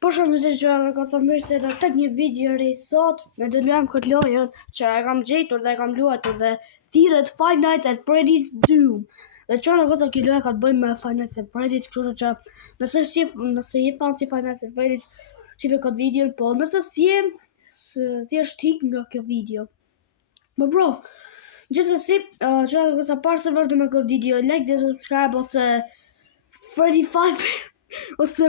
Po shumë të gjëra dhe ka të mirë se dhe tek një video rej sot me të luajm këtë lojën që e kam gjetur dhe e kam luajtur dhe thirret Five Nights at Freddy's Doom. Dhe çfarë goca kjo loja ka të bëjë me Five Nights at Freddy's, kështu që nëse je fan si Five Nights at Freddy's, shife këtë video, po nëse si je, thjesht hik nga kjo video. Po bro, gjithsesi, çfarë goca parë se vazhdo me këtë video, like dhe subscribe ose Freddy Fazbear, ose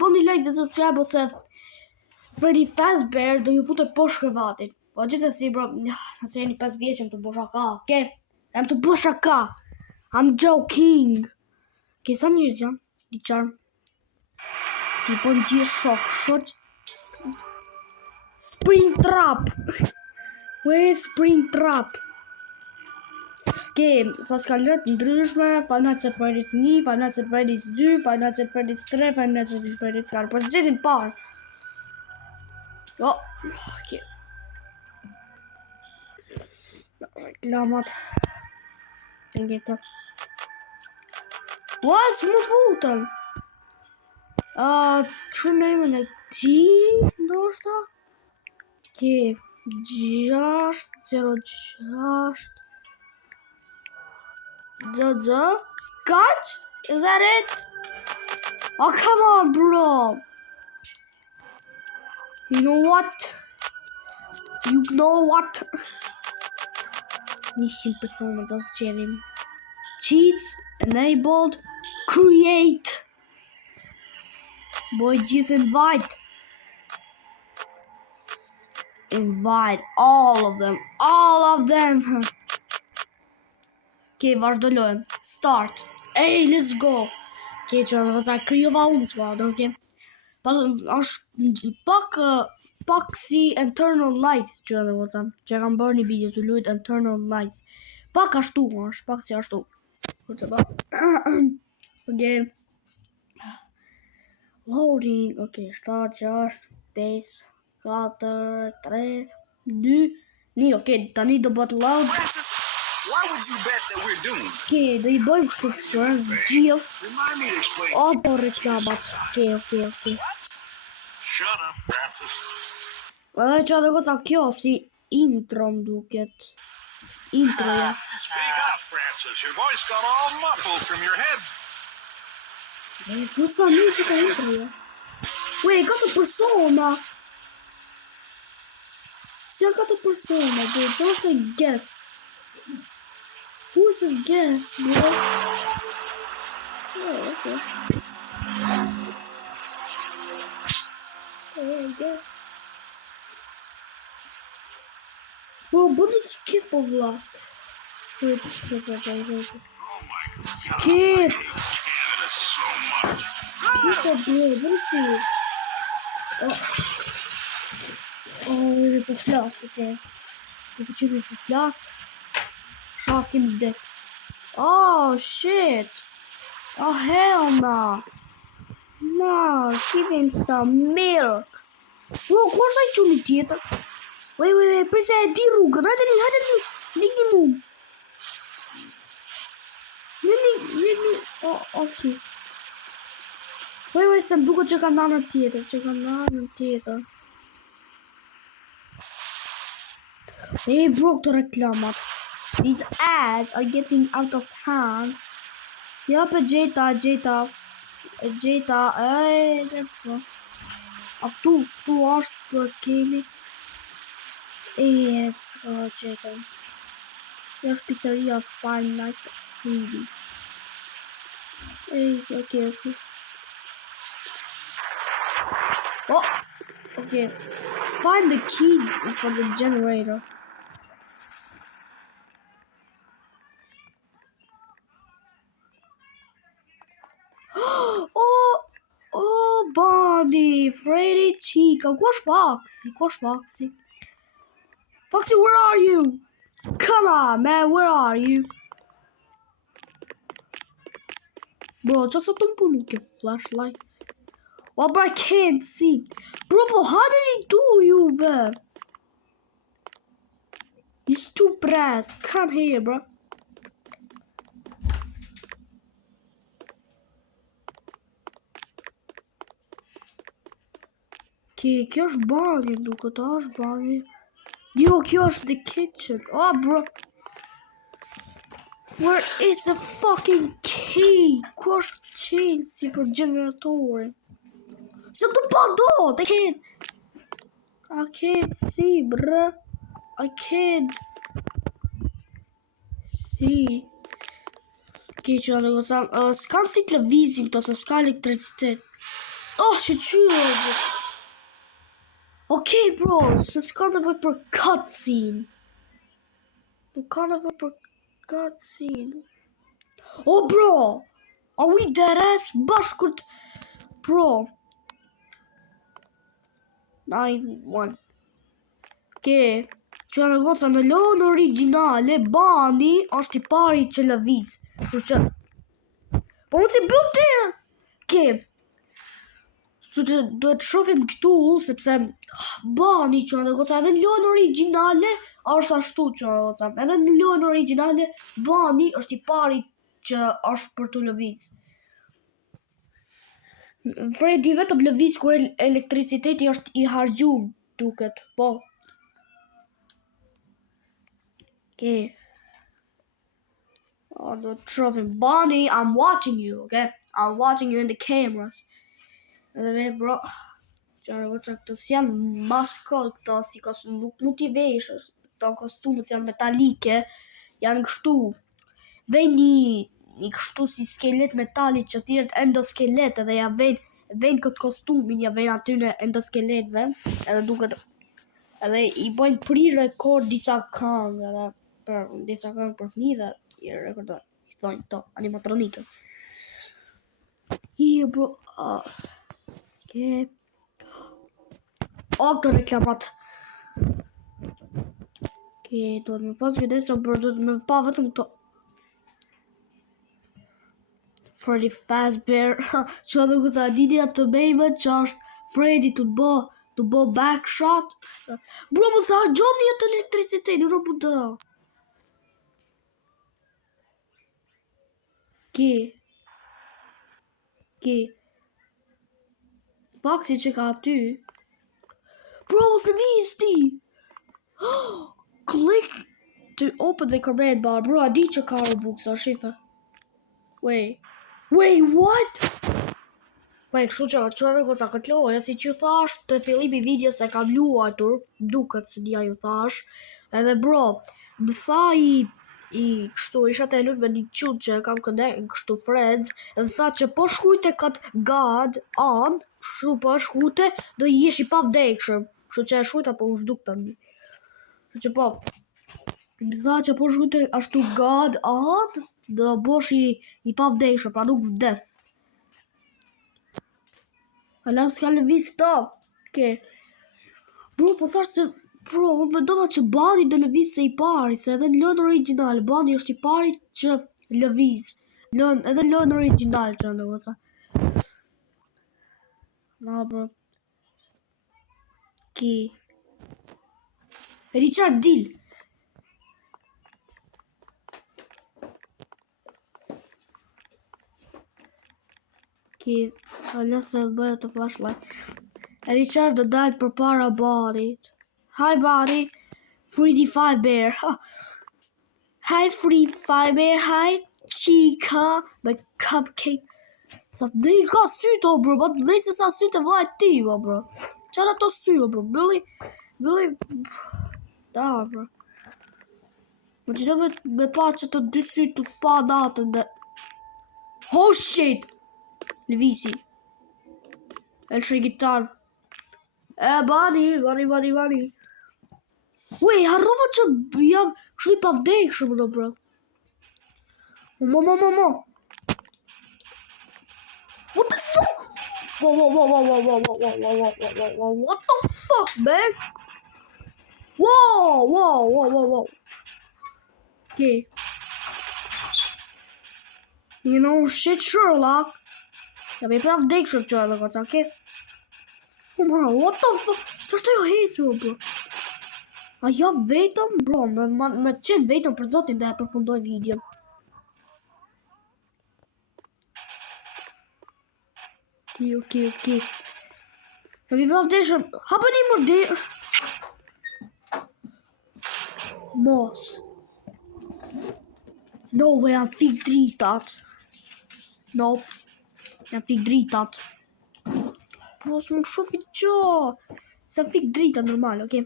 bëni like dhe subscribe ose Freddy Fazbear do ju futet poshtë krevatit. Po gjithsesi bro, nëse jeni 5 vjeç jam të bësh shaka, okay? Jam të bësh shaka. I'm joking. Okay, sa njerëz janë? Diçan. Ti po në shok. Springtrap. Where is Springtrap? Okay, pas ka lëtë ndryshme, Five Nights at Freddy's 1, Five Nights at Freddy's 2, Five Nights at Freddy's 3, Five Nights at Freddy's 4, për të gjithin parë. Okay. Reklamat. Ngeta. Was, më futën. Shrimën e ti, ndoshta? Okay, 606. Cut? Is that it? Oh, come on, bro. You know what? Nishin persona does Jevin. Cheats enabled. Create. Boy, just invite. Invite all of them. Okay, vazhdo lojën. Start. Hey, let's go. Okay, që vëza kryova unë squad, okay? Është pak si Eternal Light që edhe vëza. Që kam bërë një video të lujt Eternal Light. Pak ashtu, është pak si ashtu. Okay. Loading. Okay, 7, 6, 5, 4, 3, 2, 1. Okay, tani do bët load. Why would you bet that we're doomed? Okay, do you boy friends Gio? Remind me to explain. Oh, por reklamat. Okay. Shut up, Francis. Valla që atë goca kjo si intro më duket. Intro ja. Speak up, Francis. Your voice got all muffled from your head. Cosa musica intro ja. Wait, ka të persona. Si ka të persona, dude. Don't say guess. Who is this guest, bro? Oh, okay. Oh, I guess. Bro, but the skip of luck. Wait, skip. Oh my God. Skip. It is so much. Skip of blood. Let me see. Oh, the flash, okay. The chicken for flash. Asking dead. Oh shit. Oh hell no. No, give him some milk. Whoa, course I chew me theater. Wait, please I di ruga. Nigga move. Oh, okay. Wait, some duga check on theater. Hey, broke the reklamat. These ads are getting out of hand. Yup, Jeta. Hey, let's go. Up to watch the game. Hey, let's go, Jeta. There's pizzeria 5 Nights at Freddy's. Hey, okay. Oh, okay. Find the key for the generator. Oh, Bonnie, Freddy, Chica, where's Foxy? Foxy, where are you? Come on, man, where are you? Bro, just a tumpunuke flashlight. Oh, but I can't see. Bro, how did he do you there? You stupid ass. Come here, bro. Kjo është bani, duket, është bani. Jo, kjo është the kitchen. Oh, bro. Where is the fucking key? Ku është qenë si për generatorin? Se të pa do, I can't see, bro. I can't see. Që në gëtëm, s'kan si televizin të se s'ka elektricitet. Oh, që qyre, bro. Okay, bro, se s'ka nevoj për cutscene. Nuk ka nevoj për cutscene. Oh, bro! Are we dead ass bashkët? Bro. 9-1. Okay. Që në gëtëm, në lojën originale, bani është I pari që lëviz. Po më si bëte. Okay. Që të duhet shofim këtu, sepse bani që në gëtëm, edhe në lojën originale, është ashtu që në gëtëm. Edhe në lojën originale, bani është I pari që është për të lëviz. Freddy vetëm lëviz kur elektriciteti është I hargjum, duket, po. Okay. Oh, do të shofim. Bonnie, I'm watching you, okay? I'm watching you in the cameras. Edhe me, bro, që në gëtë këto si janë maskot, këto si nuk t'i veshës, këto kostumët si janë metalike, janë kështu. Dhe një kështu si skelet metalit që thirët endoskelet, edhe ja vejnë këtë kostumin, ja vejnë aty në endoskeletve, edhe duket, edhe I bojnë pre-record disa këngë, edhe për disa këngë për fëmijë dhe I rekordojnë, I thojnë to, animatronikën. Bro, okay. Këto reklamat. Okay, do të më pas kujdes, por do të më pa vetëm këto. Freddy Fazbear, që edhe këta dini atë bejme që është Freddy të bo backshot. Bro, më sa hargjoni atë elektricitet, në puta. Ki. Faksi që ka aty. Bro, më se vis ti. Click to open the command bar. Bro, a di që ka Robux, a shifa. Wait, what? Kështu që edhe kosa këtë loja, si që thash të fillimi videos e kam luajtur, duket se dija ju thash, edhe bro, më tha I kështu, isha të lut me një qut që kam këndër kështu friends, edhe tha që po shkujte këtë God on, kështu po shkujte, do I jesh I pavdekshëm, kështu që e shkujta po u shduk të një. Kështu që po, më tha që po shkujte ashtu God on, do bosh I pavdekshëm, pra nuk vdes. Ala s'ka lëviz këto. Okay. Bro, po thash se bro, më dova që bani do lëviz se I pari, se edhe në lojën original bani është I pari që lëviz. Edhe në lojën original që në vëta. Na, bro. Ki. Richard Dill. Ki. Ala se bëjë të flashlight. Richard do dalë për para Bonit. Hi Bonnie. Freddy Fazbear. Hi Freddy Fazbear. Hi Chica. Me cupcake. Sa të dhe I ka syto, bro. Ba të dhe se sa syte vlajt ti, bro. Qara to syto, bro. Billy. Da, bro. Më që të me pa që të dy sytë të pa datën dhe... Oh shit! Lëvisi. Elshri gitar. Bani. Wait, harrova që jam kështu I pavdekshëm, bro. Mo. What the fuck? Whoa. What the fuck, man? Whoa. Okay. You know, shit, Sherlock. Jam I pavdekshëm që edhe këta, okay? What the fuck? Qa është jo hesu, bro? A ja vetëm, bro, me qenë vetëm për zotin dhe e përfundoj video. Okay. Mi vdeshëm. Hapë një mërdi. Mos. No, janë fik dritat. No. Janë fik dritat. Mos më shofi qo. Se janë fik dritat normal, okay?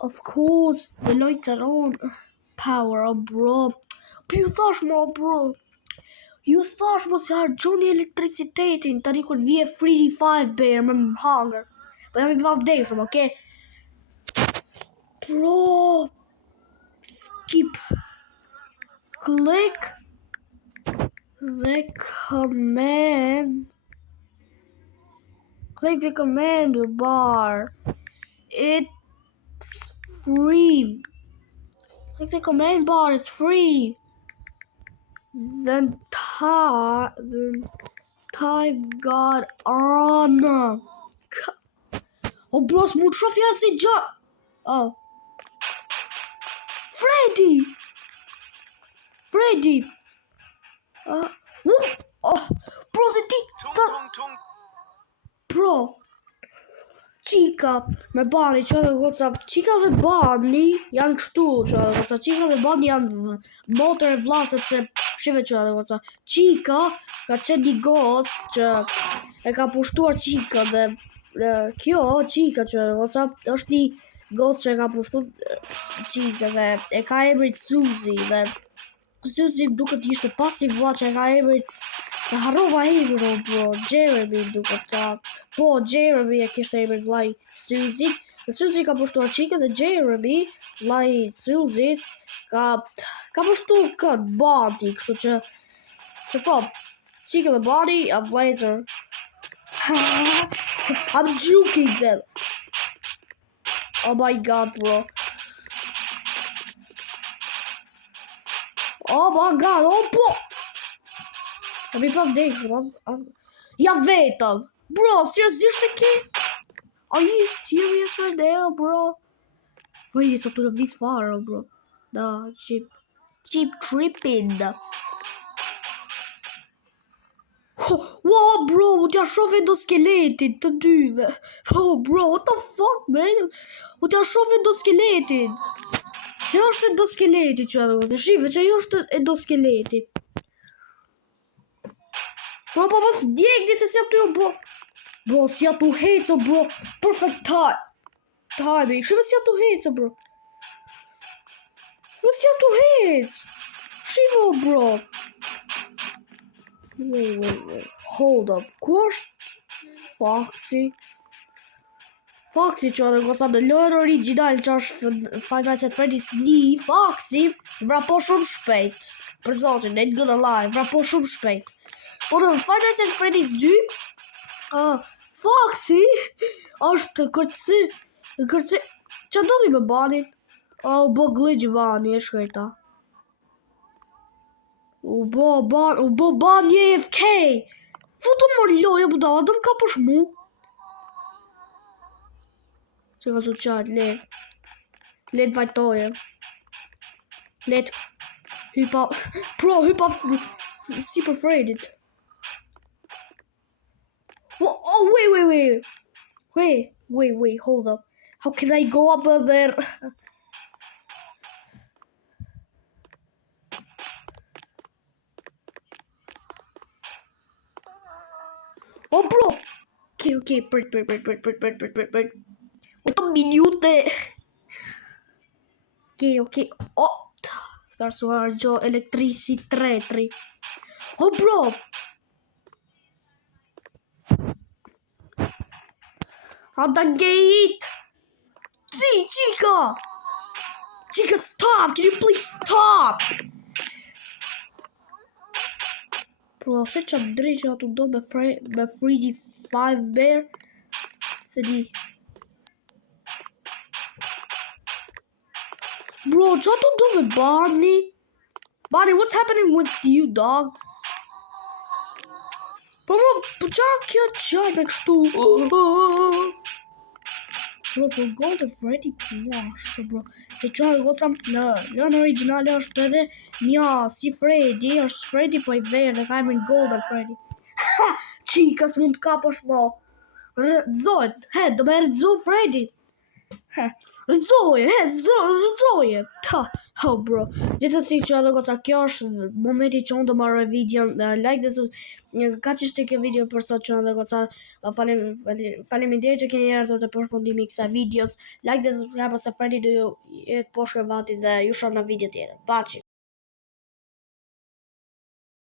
Of course. The lights are on. Power up, bro. Po ju thash mo, bro. Ju thash mo se hargjoni elektricitetin. Tani kur vje Free 5 bear me më hangër. Po jam I vdeshëm, okay? Bro. Skip. Click the command. Click the command bar. It's free. Click the command bar. It's free. Then tie God on. Oh, bro, smooth trophy has a job. Oh. Freddy. Oh, bro, se ti ka... Bro. Qika me bani që dhe goca. Qika dhe bani janë kështu që dhe goca. Qika dhe bani janë motër e vla sepse shive që dhe goca. Qika ka qenë një gocë që e ka pushtuar Qika dhe kjo Qika që dhe goca është një gocë që e ka pushtuar Qika dhe e ka emrit Suzy dhe Suzy duket ishte pasi vlla që e ka emrit dhe harrova emrin bro, Jeremy duket ta. Po, Jeremy e kishte emrin vllai Suzy. Dhe Suzy ka pushtuar Qika dhe Jeremy, vllai Suzy, ka pushtuar këtë Bandi, kështu që po, Qika dhe Bandi a vlezër. I'm joking them. Oh my god, bro. Oh my god, oh po! Mi pa vdekshëm, ja vetëm! Bro, seriozisht e ke? Are you serious right now, bro? Wait, sa të vis fare, bro. Da, cheap tripping. Wow, bro, u t'ja shoh endoskeletin të dyve. Oh, bro, what the fuck, man? U t'ja shoh endoskeletin. Që është endoskeleti që edhe gëzë? Shive, që është endoskeleti? Bro, po mos djekni se si të jo, bro. Bro, si tu heco, bro. Perfect timing. Shive, si tu heco, bro. Bro, si tu hec. Shive, bro. Wait. Hold up. Ku është Foxy? Foxy që edhe gosa në lojën original që është Five Nights at Freddy's 1, Foxy vrapo shumë shpejt. Për zotin, ain't gonna lie, vrapo shumë shpejt. Po në Five Nights at Freddy's 2, Foxy është kërci, që ndodhi me banin? U bo glitch bani, e shkrejta. U bo ban AFK. Futu më lojë, budala, dëm ka për shmu. Që ka të qatë, let vajtoje. Let hypa, bro, hypa si për Fredit. Oh, wait, hold up. How can I go up there? Oh, bro. Okay, break. Un minute. Okay. Oh, star su argio elettricitretri. Oh, bro. At the gate. See, Chica, stop. Can you please stop? Bro, se që drejt që atu do me Freddy 5 bear. Se di. Bro, që atu do me Barney? Barney, what's happening with you, dog? Bro, që kjo qaj me kështu? Bro, po Golden Freddy kuashtë, bro. Se që e gocam në lënë originale është edhe një si Freddy, është Freddy po I verë dhe ka emrin Golden Freddy. Ha! Qikas mund t'kaposh mo. Rëzohet, do me rëzo Freddy. Rëzoje. Oh bro. Gjithsesi që ato goca, kjo është momenti që unë do marrë videon. Like dhe kaq ishte kjo video për sot që ato goca. Faleminderit që keni ardhur te përfundimi i kësaj videos. Like dhe subscribe se Freddy do ju jetë poshtë kravatit dhe ju shoh në video tjetër. Paçi.